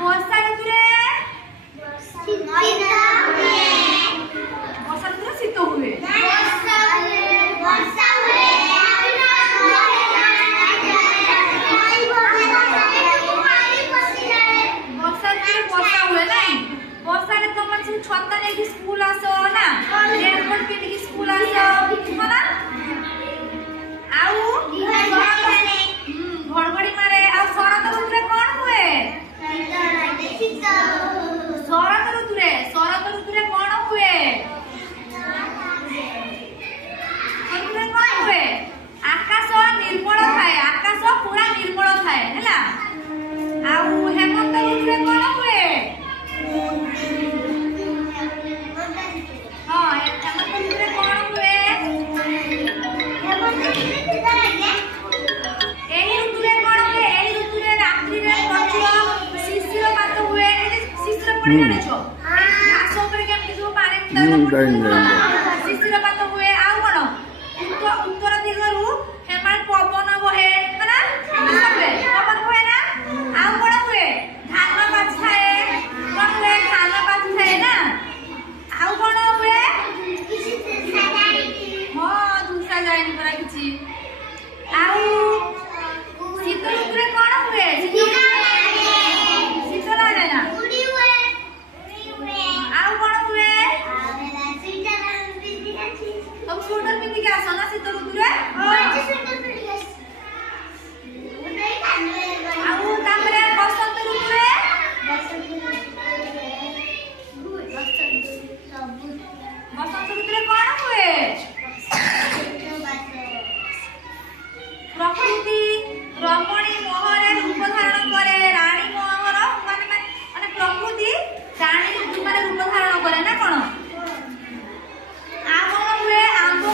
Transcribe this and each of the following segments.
ବର୍ଷା ଋତୁରେ ଶୀତ ହୁଏ। छत्ता लेके स्कूल आसो ना रेनकोट पिंधिकी स्कूल आसो ना आउ घड़घड़ी मारे आ शरत ऋतुरे कोन हुए शरत ऋतुरे कोन हुए आकाश निर्मल थाए आकाश पूरा निर्मल थाए हैला आउ हेमंत ऋतुरे कोन हुए शिशिरपात हुए आउ कौन उत्तर दिगरु हेमाल पवन बहे ना पवन बहे ना आउ कौन हुए धान बाछाए कौन हुए धान बाछाए ना आउ कौन हुए हाँ दूसरा जाइनी परा किछि आउ शीत ऋतुरे कौन हुए शीत लागे ना आउ कौन हुए सब स्वेटर पिंधि के आसो ना शीत ऋतुरे आउ तापरे बसंत ऋतुरे कौन हुए प्रकृति रमणी मोहरे रूप धारण करे रानी मोहर माने प्रकृति रानी रूप धारण करे ना कौन आम हुए आंब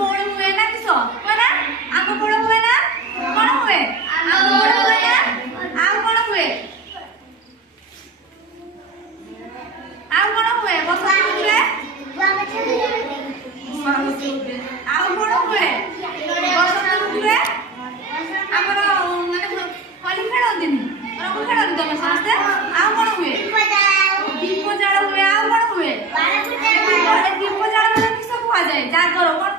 बोड़ हुए ना किस हुए ना आंब बोड़ हुए ना कौन हुए आंब बोड़ हुए ना आउ कौन हुए आउ कौन हुए बसंत ऋतुरे आउ कौन हुए बसंत ऋतुरे ଆମର ମାନେ ହୋଲି ଖେଳନ୍ତିନି ରଙ୍ଗ ଖେଳନ୍ତି ତମେ ସମସ୍ତେ ଆଉ କଣ ହୁଏ ଦୀପ ଜାଳ ହୁଏ ଆଉ କଣ ହୁଏ ଦୀପ ଜାଳ କିସ କୁହାଯାଏ ଜାଗର କଣ